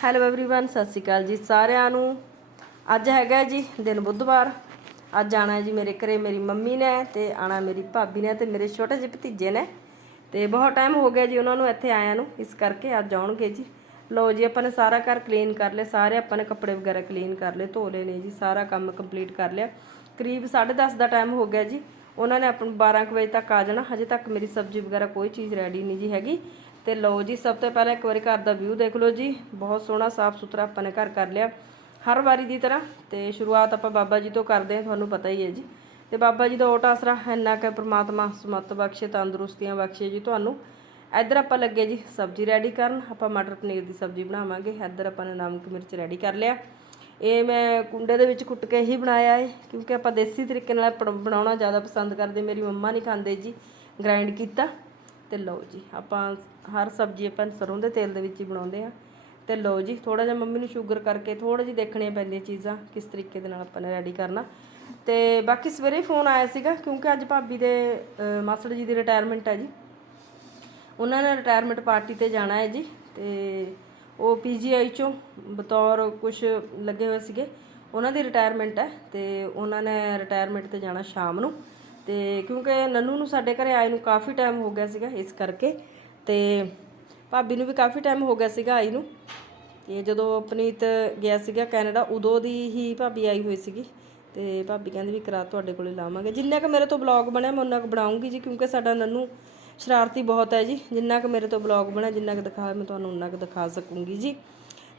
Hello everyone ਸਤਿ ਸ਼੍ਰੀ ਅਕਾਲ ਜੀ ਸਾਰਿਆਂ ਨੂੰ ਅੱਜ ਹੈਗਾ ਜੀ ਦਿਨ ਬੁੱਧਵਾਰ ਅੱਜ ਆਣਾ ਹੈ ਜੀ ਮੇਰੇ ਘਰੇ ਮੇਰੀ ਮੰਮੀ ਨੇ ਤੇ ਆਣਾ ਮੇਰੀ ਭਾਬੀ ਨੇ ਤੇ ਮੇਰੇ ਛੋਟੇ ਜਿਹੇ ਭਤੀਜੇ ਨੇ ਤੇ ਬਹੁਤ ਟਾਈਮ ਹੋ ਗਿਆ ਜੀ ਉਹਨਾਂ ਨੂੰ ਇੱਥੇ ਆਇਆਂ ਨੂੰ ਇਸ ਕਰਕੇ ਅੱਜ ਆਉਣਗੇ ਜੀ ਲੋ ਜੀ ਆਪਾਂ ਨੇ ਸਾਰਾ ਘਰ ਕਲੀਨ ਕਰ ਲਿਆ ਸਾਰੇ ਆਪਾਂ ਨੇ ਕੱਪੜੇ ਵਗੈਰਾ ਕਲੀਨ ਕਰ ਲਏ ਧੋ ਲਏ ਨੇ ਜੀ ਸਾਰਾ ਕੰਮ ਕੰਪਲੀਟ ਕਰ ਲਿਆ ਕਰੀਬ 10:30 ਦਾ ਟਾਈਮ ਹੋ ਗਿਆ ਜੀ ਉਹਨਾਂ ਨੇ ਆਪਾਂ ਨੂੰ 12 ਕੁ ਵਜੇ ਤੱਕ ਆ ਜਾਣਾ ਹਜੇ ਤੱਕ ਮੇਰੀ ਸਬਜ਼ੀ ਵਗੈਰਾ ਕੋਈ ਚੀਜ਼ ਰੈਡੀ ਨਹੀਂ ਜੀ ਹੈਗੀ ਤੇ ਲਓ ਜੀ, ਸਭ ਤੋਂ ਪਹਿਲਾਂ ਇੱਕ ਵਾਰੀ ਘਰ ਦਾ ਵਿਊ ਦੇਖ ਲਓ ਜੀ। ਬਹੁਤ ਸੋਹਣਾ, ਸਾਫ਼ ਸੁਥਰਾ ਆਪਾਂ ਨੇ ਘਰ ਕਰ ਲਿਆ। ਹਰ ਵਾਰੀ ਦੀ ਤਰ੍ਹਾਂ ਤੇ ਸ਼ੁਰੂਆਤ ਆਪਾਂ ਬਾਬਾ ਜੀ ਤੋਂ ਕਰਦੇ ਹਾਂ, ਤੁਹਾਨੂੰ ਪਤਾ ਹੀ ਹੈ ਜੀ। ਤੇ ਬਾਬਾ ਜੀ ਦਾ ਓਟ ਆਸਰਾ ਇੰਨਾ ਕਿ ਪ੍ਰਮਾਤਮਾ ਸਮਤ ਬਖਸ਼ੇ, ਤੰਦਰੁਸਤੀਆਂ ਬਖਸ਼ੇ ਜੀ ਤੁਹਾਨੂੰ। ਇੱਧਰ ਆਪਾਂ ਲੱਗੇ ਜੀ, ਸਬਜ਼ੀ ਰੈਡੀ ਕਰਨ। ਆਪਾਂ ਮਟਰ ਪਨੀਰ ਦੀ ਸਬਜ਼ੀ ਬਣਾਵਾਂਗੇ। ਇੱਧਰ ਆਪਾਂ ਨੇ ਨਮਕ ਮਿਰਚ ਰੈਡੀ ਕਰ ਲਿਆ। ਇਹ ਮੈਂ ਕੁੰਡੇ ਦੇ ਵਿੱਚ ਕੁੱਟ ਕੇ ਹੀ ਬਣਾਇਆ ਹੈ ਕਿਉਂਕਿ ਆਪਾਂ ਦੇਸੀ ਤਰੀਕੇ ਨਾਲ ਪੜ- ਬਣਾਉਣਾ ਜ਼ਿਆਦਾ ਪਸੰਦ ਕਰਦੇ। ਮੇਰੀ ਮੰਮਾ ਨਹੀਂ ਖਾਂਦੇ ਜੀ ਗ੍ਰਾਈਂਡ ਕੀਤਾ। ਤੇ ਲਓ ਜੀ ਆਪਾਂ ਹਰ ਸਬਜ਼ੀ ਆਪਾਂ ਸਰੋਂ ਦੇ ਤੇਲ ਦੇ ਵਿੱਚ ਹੀ ਬਣਾਉਂਦੇ ਆ ਤੇ ਲਓ ਜੀ ਥੋੜਾ ਜਿਹਾ ਮੰਮੀ ਨੂੰ ਸ਼ੂਗਰ ਕਰਕੇ ਥੋੜਾ ਜਿਹੀ ਦੇਖਣੀਆਂ ਪੈਂਦੀਆਂ ਚੀਜ਼ਾਂ ਕਿਸ ਤਰੀਕੇ ਦੇ ਨਾਲ ਆਪਾਂ ਨੇ ਰੈਡੀ ਕਰਨਾ। ਤੇ ਬਾਕੀ ਸਵੇਰੇ ਫੋਨ ਆਇਆ ਸੀਗਾ ਕਿਉਂਕਿ ਅੱਜ ਭਾਬੀ ਦੇ ਅਹ, ਮਾਸੜ ਜੀ ਦੀ ਰਿਟਾਇਰਮੈਂਟ ਹੈ ਜੀ। ਉਹਨਾਂ ਨੇ ਰਿਟਾਇਰਮੈਂਟ ਪਾਰਟੀ ਤੇ ਜਾਣਾ ਹੈ ਜੀ ਤੇ ਉਹ ਪੀਜੀਆਈ ਚੋਂ ਬਤੌਰ ਕੁਝ ਲੱਗੇ ਹੋਏ ਸੀਗੇ। ਉਹਨਾਂ ਦੀ ਰਿਟਾਇਰਮੈਂਟ ਹੈ ਤੇ ਉਹਨਾਂ ਨੇ ਰਿਟਾਇਰਮੈਂਟ ਤੇ ਜਾਣਾ ਸ਼ਾਮ ਨੂੰ। ਤੇ ਕਿਉਂਕਿ ਨੰਨੂ ਨੂੰ ਸਾਡੇ ਘਰੇ ਆਏ ਨੂੰ ਕਾਫੀ ਟਾਈਮ ਹੋ ਗਿਆ ਸੀਗਾ ਇਸ ਕਰਕੇ। ਤੇ ਭਾਬੀ ਨੂੰ ਵੀ ਕਾਫੀ ਟਾਈਮ ਹੋ ਗਿਆ ਸੀਗਾ ਆਈ ਨੂੰ। ਤੇ ਜਦੋਂ ਪਨੀਤ ਗਿਆ ਸੀਗਾ ਕੈਨੇਡਾ, ਉਦੋਂ ਦੀ ਹੀ ਭਾਬੀ ਆਈ ਹੋਈ ਸੀਗੀ। ਤੇ ਭਾਬੀ ਕਹਿੰਦੀ ਵੀ ਕਰਾ ਤੁਹਾਡੇ ਕੋਲੇ ਲਾਵਾਂਗੇ। ਜਿੰਨਾ ਕਿ ਮੇਰੇ ਤੋਂ ਬਲੌਗ ਬਣਿਆ, ਮੈਂ ਉਹਨਾਂ ਕੁ ਬਣਾਉਂਗੀ ਜੀ, ਕਿਉਂਕਿ ਸਾਡਾ ਨੰਨੂ ਸ਼ਰਾਰਤੀ ਬਹੁਤ ਹੈ ਜੀ। ਜਿੰਨਾ ਕਿ ਮੇਰੇ ਤੋਂ ਬਲੌਗ ਬਣਿਆ, ਜਿੰਨਾ ਕਿ ਦਿਖਾ, ਮੈਂ ਤੁਹਾਨੂੰ ਉਹਨਾਂ ਕੁ ਦਿਖਾ ਸਕੂੰਗੀ ਜੀ।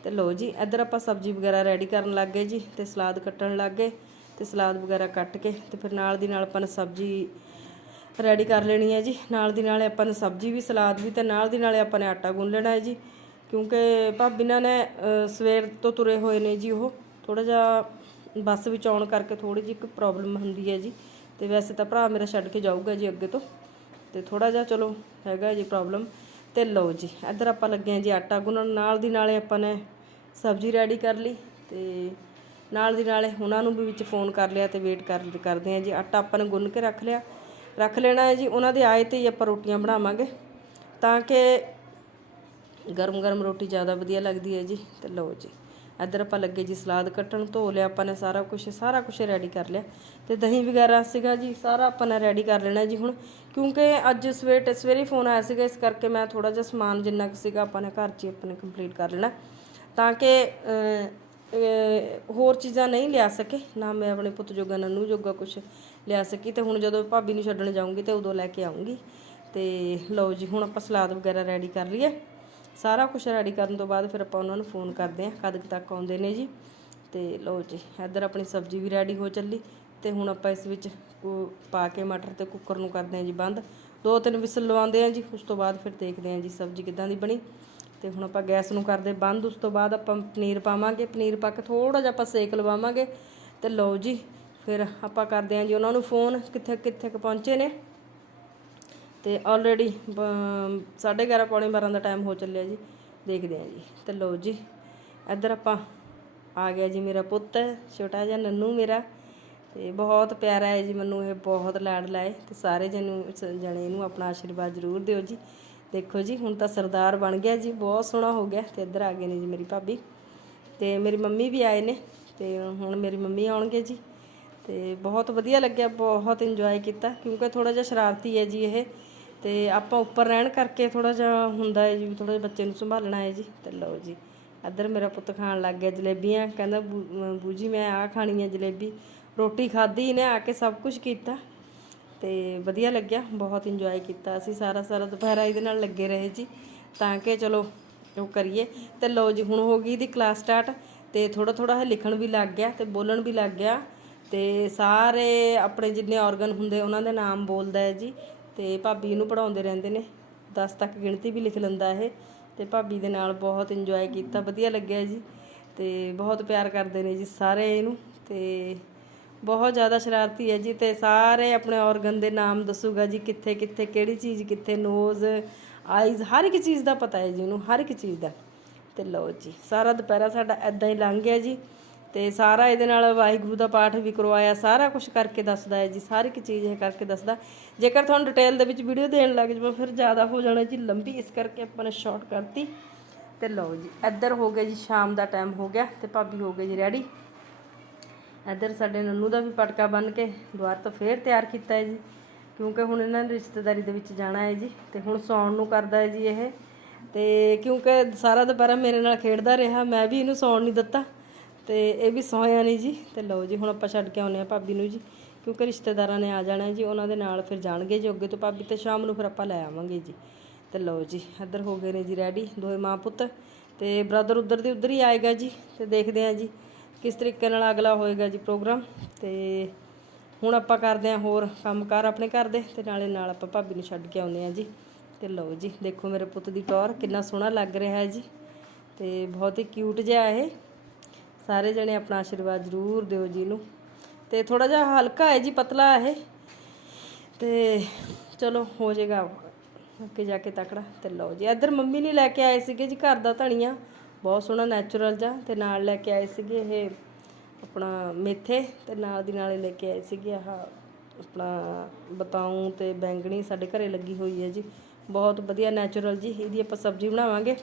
ਤੇ ਲਓ ਜੀ, ਇੱਧਰ ਆਪਾਂ ਸਬਜ਼ੀ ਵਗੈਰਾ ਰੈਡੀ ਕਰਨ ਲੱਗ ਗਏ ਜੀ, ਤੇ ਸਲਾਦ ਕੱਟਣ ਲੱਗ ਗਏ। ਤੇ ਸਲਾਦ ਵਗੈਰਾ ਕੱਟ ਕੇ ਤੇ ਫਿਰ ਨਾਲ ਦੀ ਨਾਲ ਆਪਾਂ ਨੇ ਸਬਜ਼ੀ ਰੈਡੀ ਕਰ ਲੈਣੀ ਹੈ ਜੀ। ਨਾਲ ਦੀ ਨਾਲੇ ਆਪਾਂ ਨੇ ਸਬਜ਼ੀ ਵੀ, ਸਲਾਦ ਵੀ ਤੇ ਨਾਲ ਦੀ ਨਾਲੇ ਆਪਾਂ ਨੇ ਆਟਾ ਗੁੰਨ ਲੈਣਾ ਹੈ ਜੀ। ਕਿਉਂਕਿ ਭਾਬੀ ਨਾਲ ਨੇ ਸਵੇਰ ਤੋਂ ਤੁਰੇ ਹੋਏ ਨੇ ਜੀ ਉਹ। ਥੋੜਾ ਜਿਹਾ ਬੱਸ ਵਿੱਚ ਆਉਣ ਕਰਕੇ ਥੋੜੀ ਜਿਹੀ ਇੱਕ ਪ੍ਰੋਬਲਮ ਹੁੰਦੀ ਹੈ ਜੀ। ਤੇ ਵੈਸੇ ਤਾਂ ਭਰਾ ਮੇਰਾ ਛੱਡ ਕੇ ਜਾਊਗਾ ਜੀ ਅੱਗੇ ਤੋਂ। ਤੇ ਥੋੜਾ ਜਿਹਾ ਚਲੋ ਹੈਗਾ ਜੀ ਪ੍ਰੋਬਲਮ ਤੇ ਲਓ ਜੀ, ਇੱਧਰ ਆਪਾਂ ਲੱਗੇ ਹਾਂ ਜੀ ਆਟਾ ਗੁੰਨਣ। ਨਾਲ ਦੀ ਨਾਲੇ ਆਪਾਂ ਨੇ ਸਬਜ਼ੀ ਰੈਡੀ ਕਰ ਲਈ ਤੇ ਨਾਲ ਦੀ ਨਾਲੇ ਉਹਨਾਂ ਨੂੰ ਵੀ ਵਿੱਚ ਫੋਨ ਕਰ ਲਿਆ ਤੇ ਵੇਟ ਕਰ ਕਰਦੇ ਹਾਂ ਜੀ। ਆਟਾ ਆਪਾਂ ਨੇ ਗੁੰਨ ਕੇ ਰੱਖ ਲਿਆ। ਰੱਖ ਲੈਣਾ ਹੈ ਜੀ। ਉਹਨਾਂ ਦੇ ਆਏ ਤੇ ਹੀ ਆਪਾਂ ਰੋਟੀਆਂ ਬਣਾਵਾਂਗੇ। ਤਾਂ ਕਿ ਗਰਮ ਗਰਮ ਰੋਟੀ ਜ਼ਿਆਦਾ ਵਧੀਆ ਲੱਗਦੀ ਹੈ ਜੀ। ਤੇ ਲਓ ਜੀ, ਇੱਧਰ ਆਪਾਂ ਲੱਗੇ ਜੀ ਸਲਾਦ ਕੱਟਣ। ਧੋ ਲਿਆ ਆਪਾਂ ਨੇ ਸਾਰਾ ਕੁਝ ਸਾਰਾ ਕੁਝ ਰੈਡੀ ਕਰ ਲਿਆ। ਤੇ ਦਹੀਂ ਵਗੈਰਾ ਸੀਗਾ ਜੀ, ਸਾਰਾ ਆਪਾਂ ਨੇ ਰੈਡੀ ਕਰ ਲੈਣਾ ਜੀ ਹੁਣ। ਕਿਉਂਕਿ ਅੱਜ ਸਵੇਰੇ ਸਵੇਰੇ ਫੋਨ ਆਇਆ ਸੀਗਾ, ਇਸ ਕਰਕੇ ਮੈਂ ਥੋੜਾ ਜਿਹਾ ਸਮਾਨ ਜਿੰਨਾ ਕੁ ਸੀਗਾ ਆਪਾਂ ਨੇ ਘਰ 'ਚ ਹੀ ਆਪਣੇ ਕੰਪਲੀਟ ਕਰ ਲੈਣਾ। ਤਾਂ ਕਿ ਹੋਰ ਚੀਜ਼ਾਂ ਨਹੀਂ ਲਿਆ ਸਕੇ, ਨਾ ਮੈਂ ਆਪਣੇ ਪੁੱਤ ਜੋਗਾ ਨੰਨੂ ਜੋਗਾ ਕੁਝ ਲਿਆ ਸਕੀ। ਤੇ ਹੁਣ ਜਦੋਂ ਭਾਬੀ ਨੂੰ ਛੱਡਣ ਜਾਊਂਗੀ ਤੇ ਉਦੋਂ ਲੈ ਕੇ ਆਉਂਗੀ ਤੇ ਲਓ ਜੀ, ਹੁਣ ਆਪਾਂ ਸਲਾਦ ਵਗੈਰਾ ਰੈਡੀ ਕਰ ਲਈਏ। ਸਾਰਾ ਕੁਝ ਰੈਡੀ ਕਰਨ ਤੋਂ ਬਾਅਦ ਫਿਰ ਆਪਾਂ ਉਹਨਾਂ ਨੂੰ ਫੋਨ ਕਰਦੇ ਹਾਂ, ਕਦ ਤੱਕ ਆਉਂਦੇ ਨੇ ਜੀ। ਤੇ ਲਓ ਜੀ, ਇੱਧਰ ਆਪਣੀ ਸਬਜ਼ੀ ਵੀ ਰੈਡੀ ਹੋ ਚੱਲੀ। ਤੇ ਹੁਣ ਆਪਾਂ ਇਸ ਵਿੱਚ ਪਾ ਕੇ ਮਟਰ ਤੇ ਕੁੱਕਰ ਨੂੰ ਕਰਦੇ ਹਾਂ ਜੀ ਬੰਦ। ਦੋ ਤਿੰਨ ਵਿਸਲ ਲਵਾਉਂਦੇ ਹਾਂ ਜੀ, ਉਸ ਤੋਂ ਬਾਅਦ ਫਿਰ ਦੇਖਦੇ ਹਾਂ ਜੀ ਸਬਜ਼ੀ ਕਿੱਦਾਂ ਦੀ ਬਣੀ। ਤੇ ਹੁਣ ਆਪਾਂ ਗੈਸ ਨੂੰ ਕਰਦੇ ਬੰਦ, ਉਸ ਤੋਂ ਬਾਅਦ ਆਪਾਂ ਪਨੀਰ ਪਾਵਾਂਗੇ, ਪਨੀਰ ਪਾ ਕੇ ਥੋੜਾ ਜਿਹਾ ਆਪਾਂ ਸੇਕ ਲਵਾਵਾਂਗੇ ਤੇ ਲਓ ਜੀ, ਫਿਰ ਆਪਾਂ ਕਰਦੇ ਹਾਂ ਜੀ ਉਹਨਾਂ ਨੂੰ ਫੋਨ, ਕਿੱਥੇ ਕਿੱਥੇ ਕੁ ਪਹੁੰਚੇ ਨੇ। ਤੇ ਆਲਰੇਡੀ 11:30 ਪੌਣੇ 12 ਦਾ ਟਾਈਮ ਹੋ ਚੱਲਿਆ ਜੀ, ਦੇਖਦੇ ਹਾਂ ਜੀ। ਤੇ ਲਓ ਜੀ, ਇੱਧਰ ਆਪਾਂ ਆ ਗਿਆ ਜੀ ਮੇਰਾ ਪੁੱਤ, ਛੋਟਾ ਜਿਹਾ ਨੰਨੂ ਮੇਰਾ, ਤੇ ਬਹੁਤ ਪਿਆਰਾ ਹੈ ਜੀ ਮੈਨੂੰ, ਇਹ ਬਹੁਤ ਲਾਡਲਾ ਲਾਏ, ਤੇ ਸਾਰੇ ਜਨੂੰ ਜਣੇ ਇਹਨੂੰ ਆਪਣਾ ਆਸ਼ੀਰਵਾਦ ਜ਼ਰੂਰ ਦਿਓ ਜੀ। ਦੇਖੋ ਜੀ, ਹੁਣ ਤਾਂ ਸਰਦਾਰ ਬਣ ਗਿਆ ਜੀ, ਬਹੁਤ ਸੋਹਣਾ ਹੋ ਗਿਆ ਤੇ ਇੱਧਰ ਆ ਗਏ ਨੇ ਜੀ ਮੇਰੀ ਭਾਬੀ। ਤੇ ਮੇਰੀ ਮੰਮੀ ਵੀ ਆਏ ਨੇ ਤੇ ਹੁਣ ਮੇਰੀ ਮੰਮੀ ਆਉਣਗੇ ਜੀ। ਤੇ ਬਹੁਤ ਵਧੀਆ ਲੱਗਿਆ, ਬਹੁਤ ਇੰਜੋਏ ਕੀਤਾ, ਕਿਉਂਕਿ ਥੋੜਾ ਜਿਹਾ ਸ਼ਰਾਰਤੀ ਹੈ ਜੀ ਇਹ। ਤੇ ਆਪਾਂ ਉੱਪਰ ਰਹਿਣ ਕਰਕੇ ਥੋੜਾ ਜਿਹਾ ਹੁੰਦਾ ਹੈ ਜੀ ਥੋੜਾ ਜਿਹਾ ਬੱਚੇ ਨੂੰ ਸੰਭਾਲਣਾ ਹੈ ਜੀ। ਤੇ ਲਓ ਜੀ, ਇੱਧਰ ਮੇਰਾ ਪੁੱਤ ਖਾਣ ਲੱਗ ਗਿਆ ਜਲੇਬੀਆਂ, ਕਹਿੰਦਾ ਬੂ- ਬੂਜੀ ਮੈਂ ਆਹ ਖਾਣੀ ਹੈ ਜਲੇਬੀ। ਰੋਟੀ ਖਾਧੀ ਨੇ ਆ ਕੇ ਸਭ ਕੁਝ ਕੀਤਾ। ਤੇ ਵਧੀਆ ਲੱਗਿਆ, ਬਹੁਤ ਇੰਜੋਏ ਕੀਤਾ ਅਸੀਂ ਸਾਰਾ ਸਾਰਾ ਦੁਪਹਿਰਾ ਇਹਦੇ ਨਾਲ ਲੱਗੇ ਰਹੇ ਜੀ। ਤਾਂ ਕਿ ਚਲੋ ਉਹ ਕਰੀਏ। ਤੇ ਲਓ ਜੀ, ਹੁਣ ਹੋ ਗਈ ਦੀ ਕਲਾਸ ਸਟਾਰਟ ਤੇ ਥੋੜਾ ਥੋੜਾ ਲਿਖਣ ਵੀ ਲੱਗ ਗਿਆ ਤੇ ਬੋਲਣ ਵੀ ਲੱਗ ਗਿਆ। ਤੇ ਸਾਰੇ ਆਪਣੇ ਜਿੰਨੇ ਆਰਗਨ ਹੁੰਦੇ ਉਹਨਾਂ ਦੇ ਨਾਮ ਬੋਲਦਾ ਹੈ ਜੀ। ਤੇ ਭਾਬੀ ਇਹਨੂੰ ਪੜਾਉਂਦੇ ਰਹਿੰਦੇ ਨੇ। 10 ਤੱਕ ਗਿਣਤੀ ਵੀ ਲਿਖ ਲੈਂਦਾ ਇਹ। ਤੇ ਭਾਬੀ ਦੇ ਨਾਲ ਬਹੁਤ ਇੰਜੋਏ ਕੀਤਾ, ਵਧੀਆ ਲੱਗਿਆ ਜੀ। ਤੇ ਬਹੁਤ ਪਿਆਰ ਕਰਦੇ ਨੇ ਜੀ ਸਾਰੇ ਇਹਨੂੰ। ਤੇ ਬਹੁਤ ਜ਼ਿਆਦਾ ਸ਼ਰਾਰਤੀ ਹੈ ਜੀ ਤੇ ਸਾਰੇ ਆਪਣੇ ਔਰਗਨ ਦੇ ਨਾਮ ਦੱਸੂਗਾ ਜੀ ਕਿੱਥੇ ਕਿੱਥੇ, ਕਿਹੜੀ ਚੀਜ਼ ਕਿੱਥੇ ਨੋਜ਼ ਆਈਜ਼ ਹਰ ਇੱਕ ਚੀਜ਼ ਦਾ ਪਤਾ ਹੈ ਜੀ ਉਹਨੂੰ, ਹਰ ਇੱਕ ਚੀਜ਼ ਦਾ। ਤੇ ਲਓ ਜੀ, ਸਾਰਾ ਦੁਪਹਿਰਾ ਸਾਡਾ ਐਦਾਂ ਹੀ ਲੰਘ ਗਿਆ ਜੀ ਤੇ ਸਾਰਾ ਇਹਦੇ ਨਾਲ ਵਾਹਿਗੁਰੂ ਦਾ ਪਾਠ ਵੀ ਕਰਵਾਇਆ, ਸਾਰਾ ਕੁਝ ਕਰਕੇ ਦੱਸਦਾ ਹੈ ਜੀ ਸਾਰੀ ਇੱਕ ਚੀਜ਼ ਇਹ ਕਰਕੇ ਦੱਸਦਾ। ਜੇਕਰ ਤੁਹਾਨੂੰ ਡਿਟੇਲ ਦੇ ਵਿੱਚ ਵੀਡੀਓ ਦੇਣ ਲੱਗ ਜਾਵਾਂ, ਫਿਰ ਜ਼ਿਆਦਾ ਹੋ ਜਾਣਾ ਜੀ ਲੰਬੀ, ਇਸ ਕਰਕੇ ਆਪਾਂ ਨੇ ਸ਼ਾਰਟ ਕਰਤੀ। ਤੇ ਲਓ ਜੀ, ਇੱਧਰ ਹੋ ਗਿਆ ਜੀ, ਸ਼ਾਮ ਦਾ ਟਾਈਮ ਹੋ ਗਿਆ ਤੇ ਭਾਬੀ ਹੋ ਗਏ ਜੀ ਰੈਡੀ ਇੱਧਰ ਸਾਡੇ ਨੰਨੂ ਦਾ ਵੀ ਪਟਕਾ ਬੰਨ ਕੇ ਦੁਆਰ ਤੋਂ ਫੇਰ ਤਿਆਰ ਕੀਤਾ ਹੈ ਜੀ, ਕਿਉਂਕਿ ਹੁਣ ਇਹਨਾਂ ਨੇ ਰਿਸ਼ਤੇਦਾਰੀ ਦੇ ਵਿੱਚ ਜਾਣਾ ਹੈ ਜੀ ਤੇ ਹੁਣ ਸੌਣ ਨੂੰ ਕਰਦਾ ਹੈ ਜੀ ਇਹ। ਤੇ ਕਿਉਂਕਿ ਸਾਰਾ ਦੁਪਹਿਰਾ ਮੇਰੇ ਨਾਲ ਖੇਡਦਾ ਰਿਹਾ, ਮੈਂ ਵੀ ਇਹਨੂੰ ਸੌਣ ਨਹੀਂ ਦਿੱਤਾ ਤੇ ਇਹ ਵੀ ਸੌਇਆ ਨਹੀਂ ਜੀ। ਤੇ ਲਓ ਜੀ, ਹੁਣ ਆਪਾਂ ਛੱਡ ਕੇ ਆਉਂਦੇ ਆ ਭਾਬੀ ਨੂੰ ਜੀ, ਕਿਉਂਕਿ ਰਿਸ਼ਤੇਦਾਰਾਂ ਨੇ ਆ ਜਾਣਾ ਜੀ, ਉਹਨਾਂ ਦੇ ਨਾਲ ਫਿਰ ਜਾਣਗੇ ਜੀ ਅੱਗੇ ਤੋਂ ਭਾਬੀ ਤੇ ਸ਼ਾਮ ਨੂੰ ਫਿਰ ਆਪਾਂ ਲੈ ਆਵਾਂਗੇ ਜੀ। ਤੇ ਲਓ ਜੀ, ਇੱਧਰ ਹੋ ਗਏ ਨੇ ਜੀ ਰੈਡੀ ਦੋਵੇਂ ਮਾਂ ਪੁੱਤ ਤੇ ਬ੍ਰਦਰ ਉੱਧਰ ਦੀ ਉੱਧਰ ਹੀ ਆਏਗਾ ਜੀ, ਤੇ ਦੇਖਦੇ ਆ ਜੀ ਕਿਸ ਤਰੀਕੇ ਨਾਲ ਅਗਲਾ ਹੋਏਗਾ ਜੀ ਪ੍ਰੋਗਰਾਮ ਤੇ ਹੁਣ ਆਪਾਂ ਕਰਦੇ ਆ ਹੋਰ ਕੰਮਕਾਰ ਆਪਣੇ ਘਰ ਦੇ ਤੇ ਨਾਲੇ ਨਾਲ ਆਪਾਂ ਭਾਬੀ ਨੂੰ ਛੱਡ ਕੇ ਆਉਂਦੇ ਆ ਜੀ। ਤੇ ਲਓ ਜੀ, ਦੇਖੋ ਮੇਰੇ ਪੁੱਤ ਦੀ ਟੌਰ ਕਿੰਨਾ ਸੋਹਣਾ ਲੱਗ ਰਿਹਾ ਹੈ ਜੀ। ਤੇ ਬਹੁਤ ਹੀ ਕਿਊਟ ਜਿਹਾ ਇਹ। ਸਾਰੇ ਜਣੇ ਆਪਣਾ ਆਸ਼ੀਰਵਾਦ ਜ਼ਰੂਰ ਦਿਓ ਜੀ ਨੂੰ। ਤੇ ਥੋੜਾ ਜਿਹਾ ਹਲਕਾ ਹੈ ਜੀ, ਪਤਲਾ ਇਹ। ਤੇ ਚਲੋ ਹੋ ਜਾਏਗਾ ਅੱਗੇ ਜਾ ਕੇ ਤਕੜਾ। ਤੇ ਲਓ ਜੀ, ਇੱਧਰ ਮੰਮੀ ਨੇ ਲੈ ਕੇ ਆਏ ਸੀਗੇ ਜੀ ਘਰ ਦਾ ਧਨੀਆ। ਬਹੁਤ ਸੋਹਣਾ ਨੈਚੁਰਲ ਜਿਹਾ ਤੇ ਨਾਲ ਲੈ ਕੇ ਆਏ ਸੀਗੇ ਇਹ ਆਪਣਾ ਮੇਥੇ ਤੇ ਨਾਲ ਦੀ ਨਾਲ ਲੈ ਕੇ ਆਏ ਸੀਗੇ ਆਹ ਆਪਣਾ ਬਤਾਉ ਤੇ ਬੈਂਗਣੀ ਸਾਡੇ ਘਰੇ ਲੱਗੀ ਹੋਈ ਹੈ ਜੀ। ਬਹੁਤ ਵਧੀਆ ਨੈਚੁਰਲ ਜੀ, ਇਹਦੀ ਆਪਾਂ ਸਬਜ਼ੀ ਬਣਾਵਾਂਗੇ।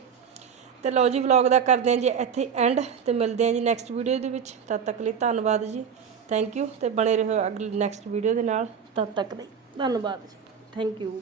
ਤੇ ਲਓ ਜੀ ਵਲੌਗ ਦਾ ਕਰਦੇ ਹਾਂ ਜੀ ਇੱਥੇ ਐਂਡ ਤੇ ਮਿਲਦੇ ਹਾਂ ਜੀ ਨੈਕਸਟ ਵੀਡੀਓ ਦੇ ਵਿੱਚ। ਤਦ ਤੱਕ ਲਈ ਧੰਨਵਾਦ ਜੀ। ਥੈਂਕ ਯੂ ਤੇ ਬਣੇ ਰਹੋ ਅਗਲੀ ਨੈਕਸਟ ਵੀਡੀਓ ਦੇ ਨਾਲ। ਤਦ ਤੱਕ ਲਈ ਧੰਨਵਾਦ ਜੀ। Thank you